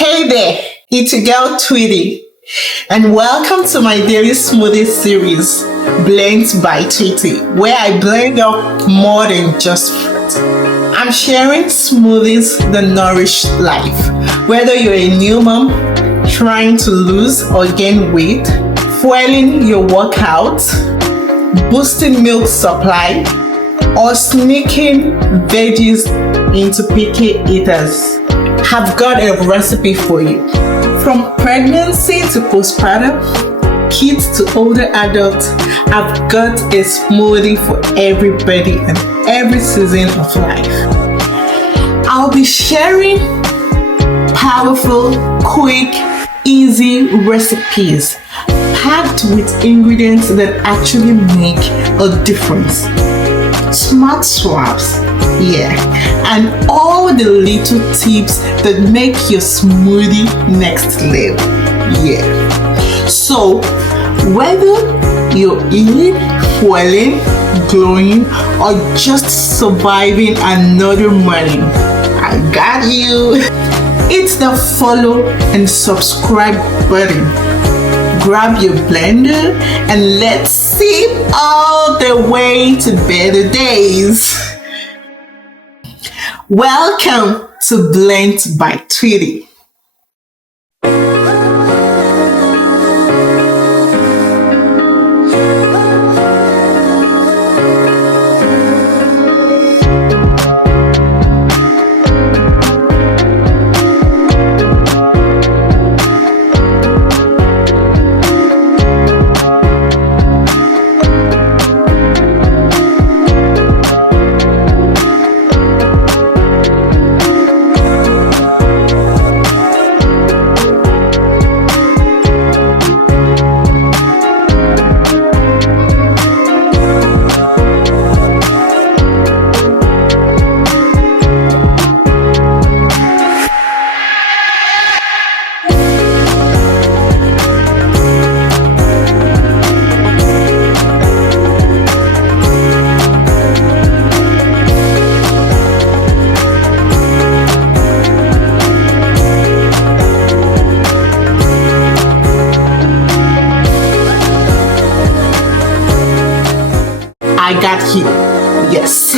Hey there, it's your girl Tweetie, and welcome to my daily smoothie series, Blends by Tweetie, where I blend up more than just fruit. I'm sharing smoothies that nourish life, whether you're a new mom trying to lose or gain weight, fueling your workout, boosting milk supply, or sneaking veggies into picky eaters. Have got a recipe for you. From pregnancy to postpartum, kids to older adults, I've got a smoothie for everybody and every season of life. I'll be sharing powerful, quick, easy recipes packed with ingredients that actually make a difference. Smart swaps, and all the little tips that make your smoothie next level, So, whether you're eating, fueling, glowing, or just surviving another morning, I got you. It's the follow and subscribe button. Grab your blender and let's sip all the way to better days. Welcome to Blends by Tweetie. I got you. Yes.